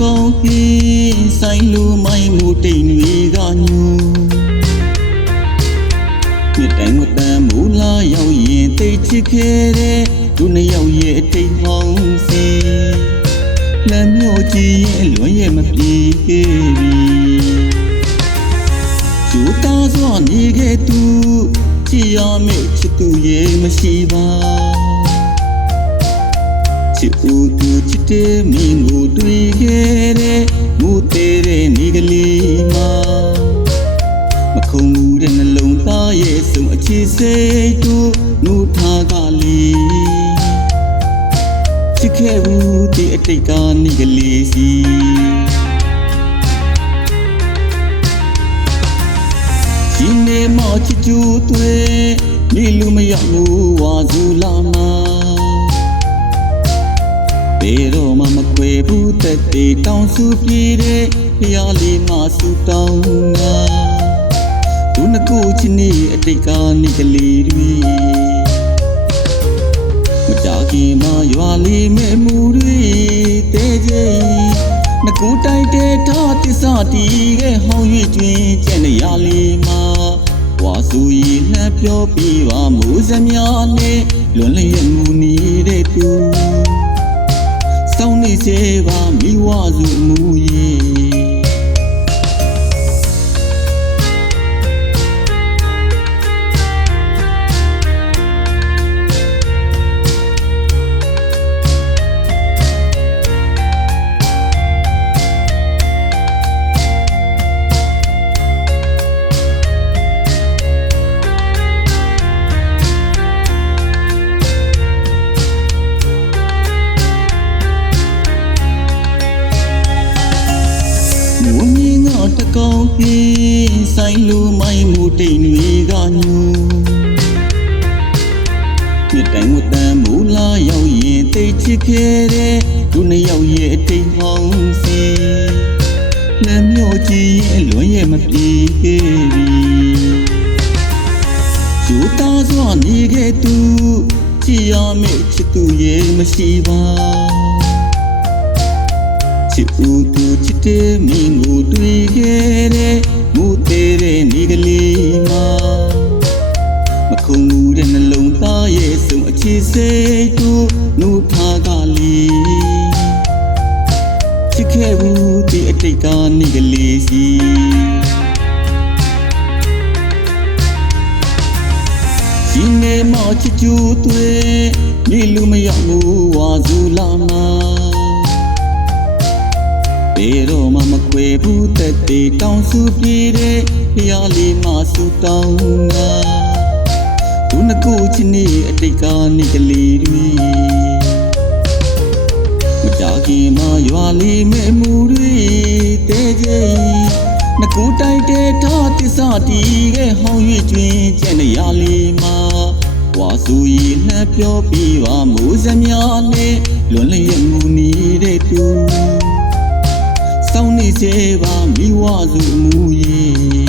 ကောင်းကြီးဆိုင်လိုမိုင်းမှုတိမ်တွေကညူမြစ်တိုင်းမတန်မူလာရောက်ရင်တိတ်ချစ်ခဲ့တဲ့သူနှစ်ယောက်ရဲ့အတိတ်ဟောင်းစီလမ်းမျိုးကြီးရဲ့လွန်ရဲ့မပြေခဲ့ပြီကျူတာစွာနေခဲ့သူချစ်ရမယ့်ချစ်သူရဲ့မရှိပါချစ်ဦးသူချစ်တဲ့မင်းကိုတွေ့ခဲ့တဲ့မူသေးတဲ့နေကလေးမှာမခုံမှုတဲ့နှလုံးသားရဲ့ဆုံးအခြေစိတ်တို့ငိုထားကလေးချစ်ခဲ့ဘူးတဲ့အတိတ်ကနေကလေးစီရှင်နေမချစ်ကျူသွေးနေလူမရဘူးဝါစုလာမှာဘေရောမမခွေဘူးတက်တေတောင်းစုပြေတဲ့ဖျားလေးမဆူတောင်းငါသူနှကိုချစ်နေအတိတ်ကနေကလေးတွေမကြခင်မရွာလေးမဲ့မှုတွေတဲချင်းနှကိုတိုက်တဲ့ထားတစ္ဆာတီးခဲ့ဟောင်း၍ကျွင်းကျန်နေရလေးမှာဝါဆူရီလှမ်းပြောပြီးပါမိုးစများနဲ့လွန်လျက်ငူနေတဲ့သူစောင်းနေစေပါမိဝစုမူရဲ့တကောင်းကြီးဆိုင်လိုမိုင်းမှုတိမ်တွေကညူမြစ်တိုင်းမတန်မူလာရောက်ရင်တိတ်ချစ်ခဲ့တဲ့သူနှစ်ယောက်ရဲ့အတိတ်ဟောင်းစီလမ်းမျိုးကြီးရဲ့လွန်ရဲ့မပြေခဲ့ပြီကျူတာစွာနေခဲ့သူချစ်ရမယ့်ချစ်သူရဲ့မရှိပါချစ်ဦးသူချစ်တဲ့မင်းကိုတွေ့ခဲ့တဲ့မူသေးတဲ့နေကလေးမှာမခုံမှုတဲ့နှလုံးသားရဲ့ဆုံးအခြေစိတ်တို့နှုတ်ထားကလေးချစ်ခဲ့ဘူးဒီအတိတ်ကနေကလေးစီရှင်နေမချစ်ကျူသွေးနေလူမရဘူးဝါစုလာမှာဘေရောမမခွေဘူးတက်တေတောင်းစုပြေတဲ့ဖျားလေးမဆူတောင်းငါသူနှကိုချစ်နေအတိတ်ကနေကလေးတွေမကြခင်မရွာလေးမဲ့မှုတွေတဲချင်းနှကိုတိုက်တဲ့ထားတစ္ဆာတီးခဲ့ဟောင်း၍ကျွင်းကျန်နေရလေးမှာဝါဆူရီလှမ်းပြောပြီးပါမိုးစများနဲ့လွန်လျက်ငူနေတဲ့သူစောင်းနေစေပါမိဝစုမူရဲ့